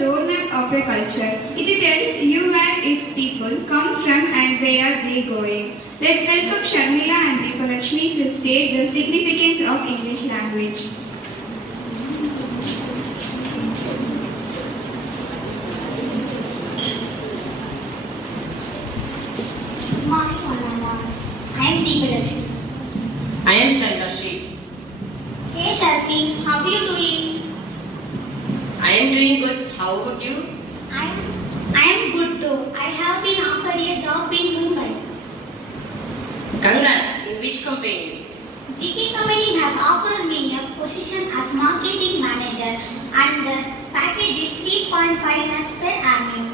roadmap of a culture. It tells you where its people come from and where they are going. Let's welcome Sharmila and Deepalakshmi to state the significance of English language. Good morning, one and all. I am Deepalakshmi. I am Shandashi. Hey Sharfi, how are you doing? I am doing good. How about you? I am good too. I have been offered a job in Mumbai. Congrats. In which company? GP company has offered me a position as marketing manager and the package is 3.5 lakhs per annum.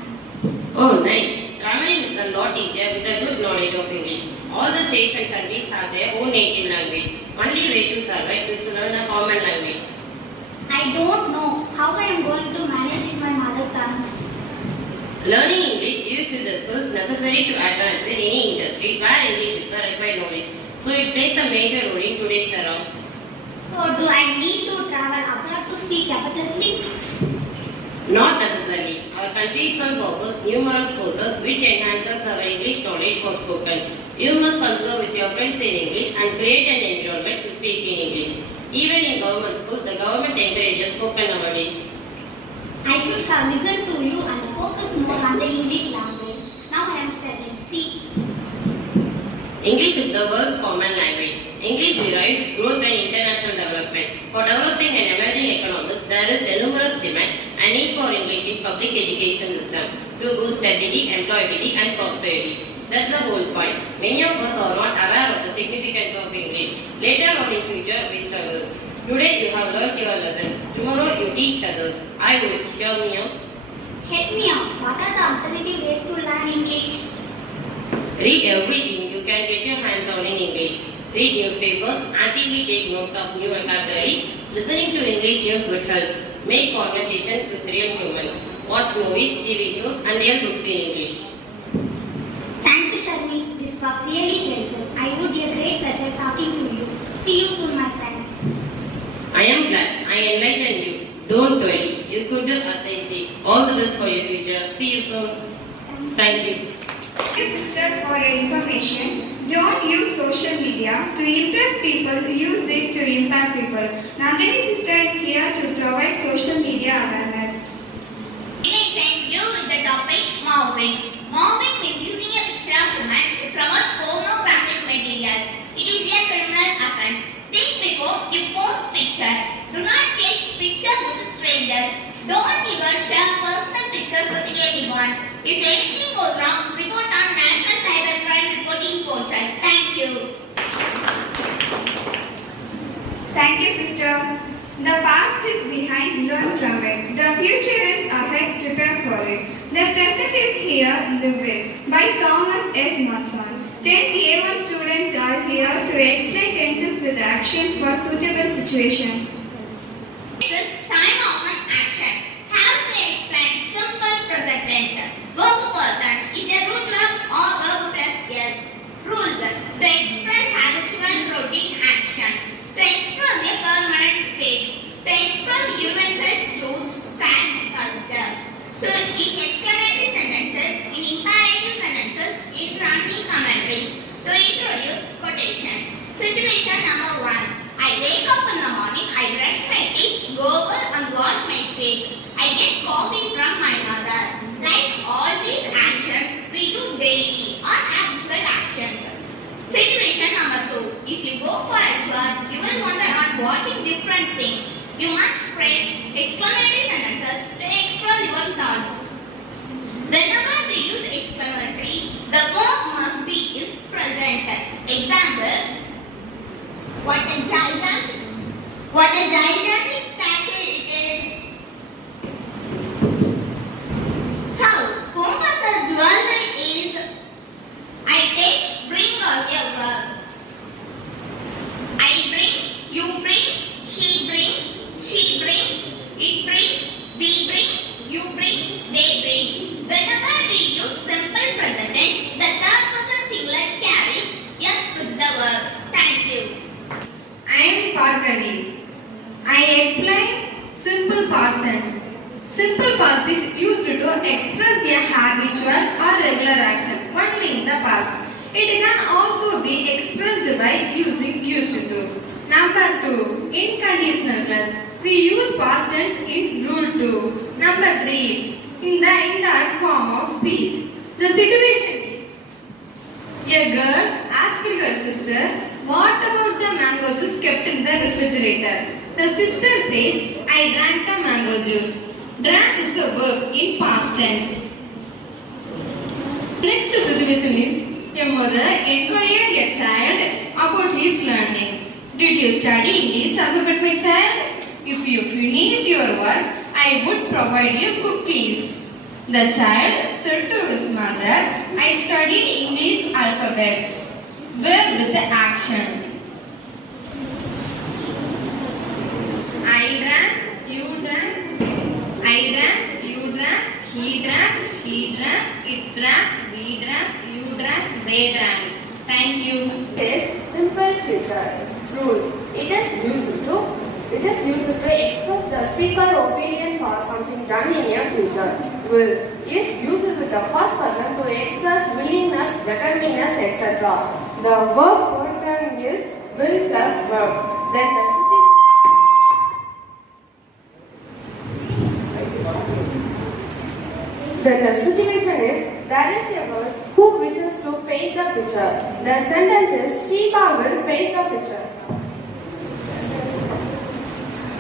Oh, nice. Traveling is a lot easier with a good knowledge of English. All the states and countries have their own native language. Only way to survive is to learn a common language. I don't know how I am going to manage with my mother tongue. Learning English gives you the skills necessary to advance in any industry where English is a required knowledge. So it plays a major role in today's era. So do I need to travel abroad to speak effortlessly? Not necessarily. Our country itself offers numerous courses which enhances our English knowledge for spoken. You must consult with your friends in English and create an environment to speak in English. Even in government schools, the government encourages spoken nowadays. I should have listened to you and focus more on the English language. Now I am studying. See. English is the world's common language. English derives growth and international development. For developing and emerging economies, there is enormous demand and need for English in public education system to boost stability, employability and prosperity. That's the whole point. Many of us are not aware of the significance of English. Later on in future, we struggle. Today you have learned your lessons. Tomorrow you teach others. I would hear me out. Help me out. What are the alternative ways to learn English? Read everything you can get your hands on in English. Read newspapers, actively take notes of new vocabulary. Listening to English news would help. Make conversations with real humans. Watch movies, TV shows and real books in English. Thank you, Sharmi. This was really helpful. I would be a great pleasure talking to you. See you soon, my friend. I am glad I enlightened you. Don't worry. You could do as I say. All the best for your future. See you soon. Thank you. Thank you, sisters, for your information. Don't use social media to impress people, use it to impact people. Nandini sister is here to provide social media awareness. I send you with the topic mobbing. Mobbing means using a picture of woman to promote pornographic material. It is a criminal offense. Think before you post picture. Do not click pictures with strangers. Don't even share personal pictures with anyone. If anything goes wrong, report on National Cybercrime Reporting Portal. Thank you. Thank you, sister. The past is behind, learn from it. The future is ahead, prepare for it. The present is here, live it. By Thomas S. Matson. 10th A1 students are here to explain tenses with actions for suitable situations. This time of an action. Have to explain simple present tense. Verb person is a root verb or verb plus yes. Rules. To express habitual routine action. To express a permanent state. To express human truths, facts, custom. So in exclamatory sentences, in imperative sentences, in running commentaries. To introduce quotation. Situation number 1. I wake up in the morning, I brush my teeth, gargle and wash my face. I get coffee from my mother. Like all these actions, we do daily or habitual actions. Situation number 2. If you go for a tour, you will wonder on watching different things. You must frame exclamatory sentences to express your thoughts. Whenever we use exclamatory, the verb must be in present. Example. What a gigantic statue it is. How Kumbha's jewelry is. I take, bring or a verb. I bring, you bring, he brings, she brings, it brings, we bring, you bring, they bring. Whenever we use simple present tense, the third person singular carries yes with the verb. Thank you. I am Parkani. I explain simple past tense. Simple past is used to express a habitual or regular action only in the past. It can also be expressed by using used to. Number 2. In conditional clause. We use past tense in rule 2. Number 3. In the indirect form of speech. The situation is a girl asked her sister, "What about the mango juice kept in the refrigerator?" The sister says, "I drank the mango juice." Drank is a verb in past tense. Next situation is a mother inquired a child about his learning. "Did you study English alphabet, my child? If you finish your work, I would provide you cookies." The child said to his mother, "I studied English alphabets." Verb with the action. I drank, you drank. I drank, you drank. He drank, she drank. It drank, we drank. You drank, they drank. Thank you. Is simple future rule. It is used to express the speaker opinion for something done in a future. Will is used with the first person to express willingness, determinedness, etc. The verb pattern is will plus verb. Then the situation is there is a girl who wishes to paint the picture. The sentence is Shika will paint the picture.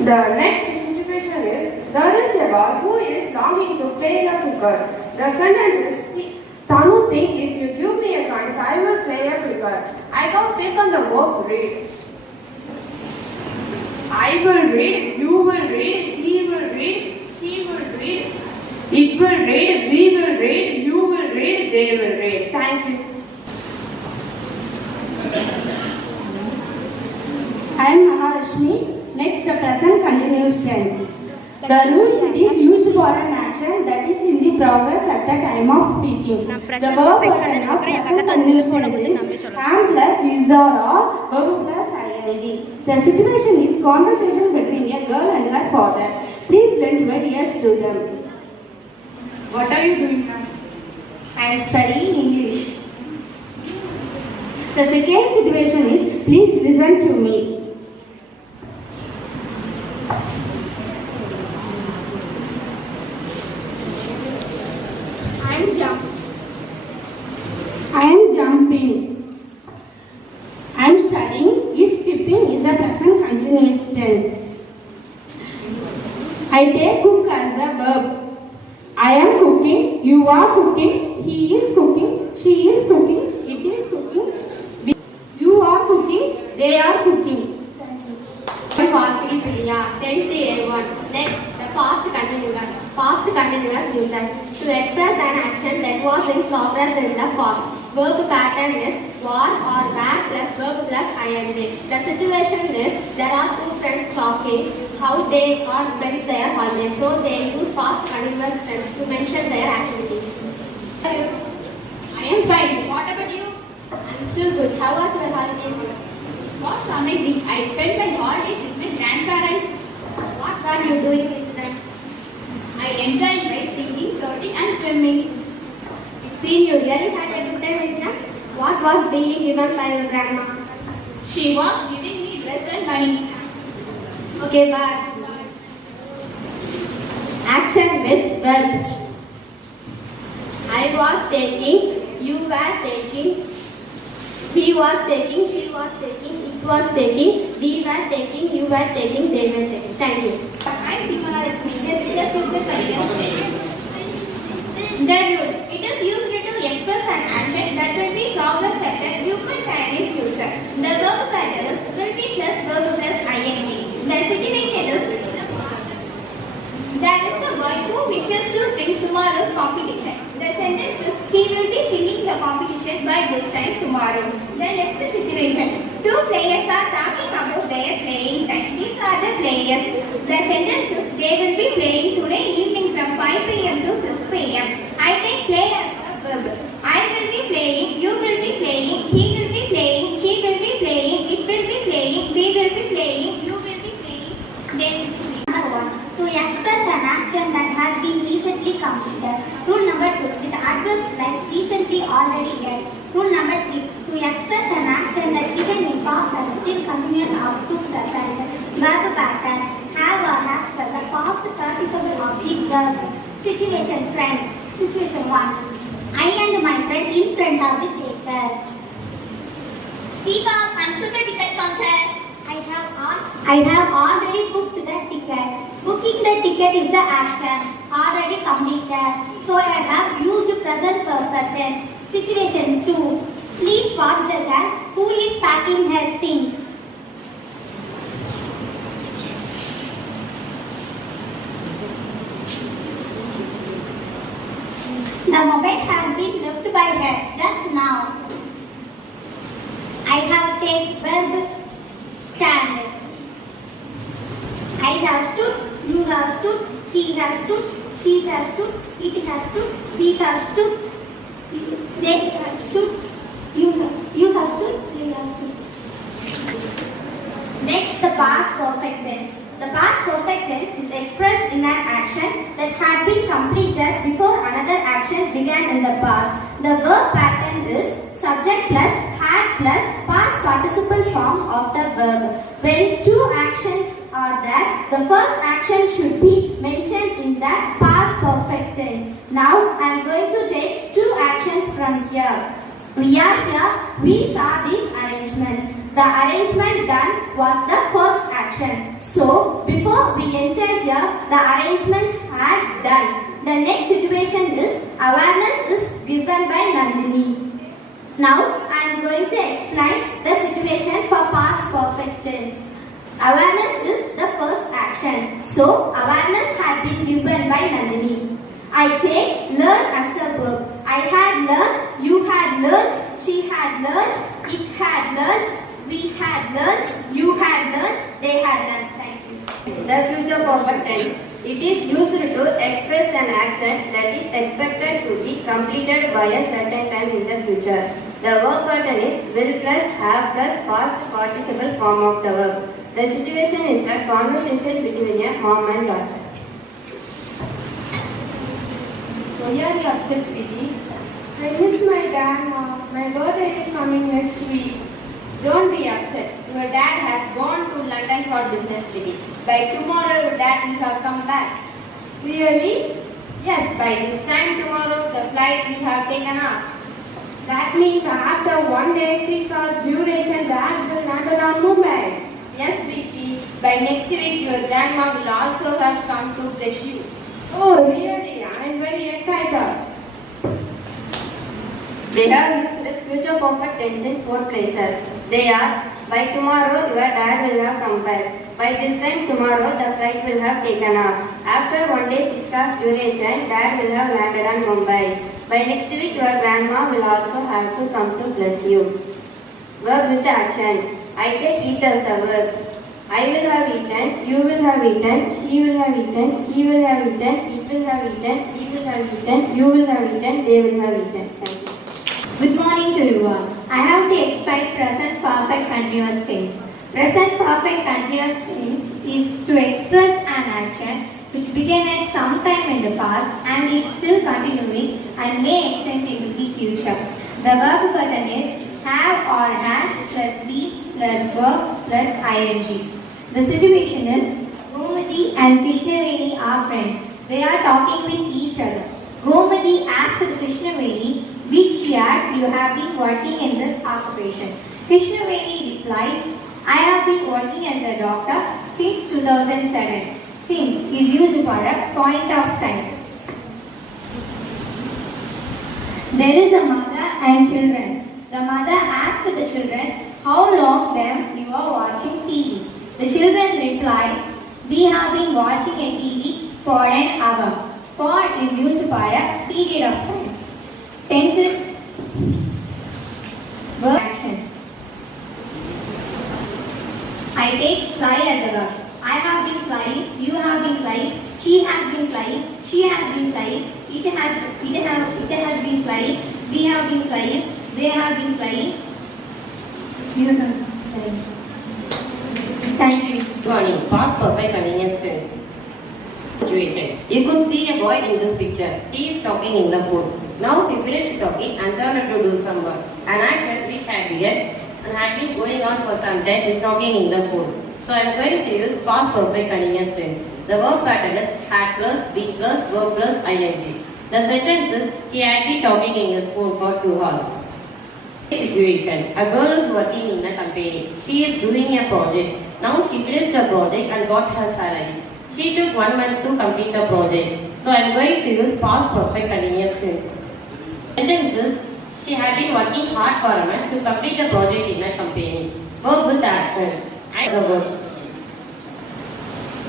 The next situation is there is a boy who is longing to play the cricket. The sentence is Tanu think if you give me a chance I will play a cricket. I have taken the verb read. I will read, you will read, he will read, she will read. It will read, we will read, you will read, they will read. Thank you. I am Mahalakshmi. Next, the present continuous tense. The rule it is used for an action that is in the progress at the time of speaking. The verb pattern of present continuous tense is am plus is or verb plus ing. The situation is conversation between a girl and her father. Please lend your ears to them. What are you doing now? I am studying English. The second situation is please listen to me. I am jumping. I am studying. Is skipping is the present continuous tense. I take cook as a verb. I am cooking, you are cooking, he is cooking, she is cooking, it is cooking, you are cooking, they are cooking. Passing Priya, 10th A1. Next, the past continuous. Past continuous uses to express an action that was in progress in the past. Verb pattern is war or were plus verb plus ing. The situation is there are two friends talking how they are spent their holidays. So they use past continuous tense to mention their activities. I am fine. What about you? I'm too good. How was your holidays? What's amazing? I spent my holidays with my grandparents. What were you doing with them? I enjoyed by singing, chatting and swimming. It seems you really had a good time with them. What was being given by your grandma? She was giving me dress and money. Okay, bye. Action with verb. I was taking, you were taking, he was taking, she was taking, it was taking, we were taking, you were taking, they were taking. Thank you. I am Himalaya. Yes, in the future continuous. The rules. It is used to express an action that will be progress at a given time in future. The verb patterns will be plus verb plus ing. The situation is there is a boy who wishes to sing tomorrow's competition. The sentence is he will be singing the competition by this time tomorrow. The next situation. Two players are talking about their playing time. These are the players. The sentence is they will be playing today evening from 5 p.m. to 6 p.m. I take play as a verb. I will be playing, you will be playing, he will be playing, she will be playing, it will be playing, we will be playing, you will be playing, they will be playing. Number 1. To express an action that has been recently completed. Rule number 2. With adverbs like recently, already, yet. Rule number 3. To express an action that given in past and still continues up to present. Verb pattern. Have or has plus the past participle of the verb. Situation friend. Situation 1. I and my friend in front of the theatre. Peacock, come to the ticket counter. I have already booked the ticket. Booking the ticket is the action already completed. So I have used present perfect tense. Situation 2. Please watch the girl who is packing her things. The mobile has been left by her just now. I have taken verb stand. I have stood, you have stood, he has stood, she has stood, it has stood, we have stood, they have stood, you have stood, they have stood. Next, the past perfect tense. The past perfect tense is expressed in an action that had been completed before another action began in the past. The verb pattern is subject plus had plus past participle form of the verb. When two actions are there, the first action should be mentioned in the past perfect tense. Now I am going to take two actions from here. We are here, we saw these arrangements. The arrangement done was the first action. So before we enter here, the arrangements are done. The next situation is awareness is given by Nandini. Now I am going to explain the situation for past perfect tense. Awareness is the first action. So awareness had been given by Nandini. I take learn as a verb. I had learned, you had learned, she had learned, it had learned, we had learned, you had learned, they had learned. Thank you. The future perfect tense. It is used to express an action that is expected to be completed by a certain time in the future. The verb pattern is will plus have plus past participle form of the verb. The situation is a conversation between a mom and daughter. Why are you upset, Vicky? I miss my grandma. My birthday is coming next week. Don't be upset. Your dad has gone to London for business today. By tomorrow, your dad will have come back. Really? Yes, by this time tomorrow, the flight will have taken off. That means after 1 day, 6 hours duration, dad will land on Mumbai. Yes, Vicky. By next week, your grandma will also have come to bless you. Oh, really? I am very excited. They have used future perfect tense in 4 places. They are, by tomorrow your dad will have come back. By this time tomorrow the flight will have taken off. After 1 day 6 hours duration, dad will have landed on Mumbai. By next week your grandma will also have to come to bless you. Verb with action. I take eat as a verb. I will have eaten, you will have eaten, she will have eaten, he will have eaten, it will have eaten, he will have eaten, you will have eaten, they will have eaten. Thank you. Good morning to you all. I have to explain present perfect continuous tense. Present perfect continuous tense is to express an action which began at some time in the past and is still continuing and may extend into the future. The verb pattern is have or has plus be plus verb plus ing. The situation is Gomati and Krishnaveni are friends. They are talking with each other. Gomati asks Krishnaveni which years you have been working in this occupation. Krishnaveni replies, I have been working as a doctor since 2007. Since is used for a point of time. There is a mother and children. The mother asks the children how long them you are watching TV. The children replies, we have been watching a TV for an hour. For is used for a period of time. Tense is verb action. I take fly as a verb. I have been flying, you have been flying, he has been flying, she has been flying, it has been flying, we have been flying, they have been flying. You have been flying. Thank you. Good morning. Past perfect continuous tense. Situation. You could see a boy in this picture. He is talking in the phone. Now he finished talking and turned to do some work. An action which had begun and had been going on for some time is talking in the phone. So I am going to use past perfect continuous tense. The verb pattern is had plus, be plus, verb plus, ing. The sentence is he had been talking in his phone for 2 hours. Situation. A girl is working in a company. She is doing a project. Now she finished the project and got her salary. She took 1 month to complete the project. So I am going to use past perfect continuous tense. Sentence is she had been working hard for a month to complete the project in a company. Verb with action. I the verb.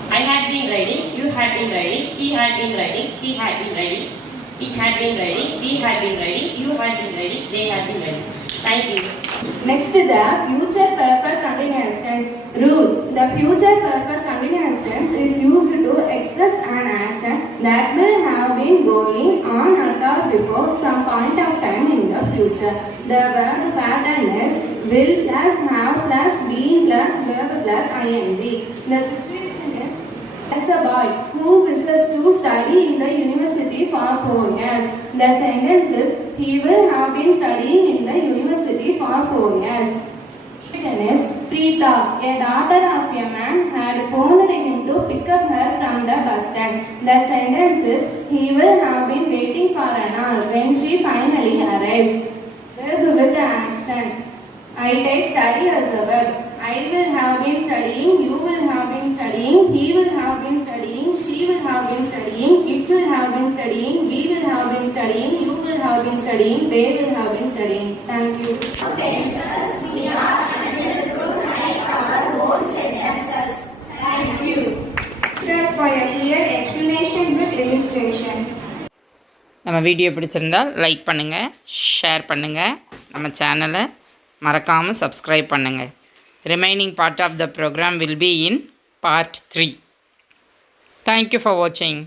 I had been riding, you had been riding, he had been riding, she had been riding, it had been riding, we had been riding, you had been riding, they had been riding. Thank you. Next, the future perfect continuous tense rule. The future perfect continuous tense is used to express an action that will have been going on at or before some point of time in the future. The verb pattern is will plus have plus been plus verb plus ing. The situation is as a boy who wishes to study in the university for 4 years. The sentence is he will have been studying in the university for 4 years. Question is Preeta, a daughter of a man, had phoned him to pick up her from the bus stand. The sentence is he will have been waiting for an hour when she finally arrives. Verb with action. I take study as a verb. I will have been studying, you will have been studying, he will have been studying, she will have been studying, it will have been studying, we will have been studying, you will have been studying, they will have been studying. Thank you. Sentences. We are unable to write our own sentences. Thank you. Just for a clear explanation with illustrations. நம்ம video பிடிச்சிருந்தால் like பண்ணுங்கள், share பண்ணுங்கள், நம்ம சேனலை மறக்காமல் subscribe பண்ணுங்கள். Remaining part of the program will be in part 3. Thank you for watching.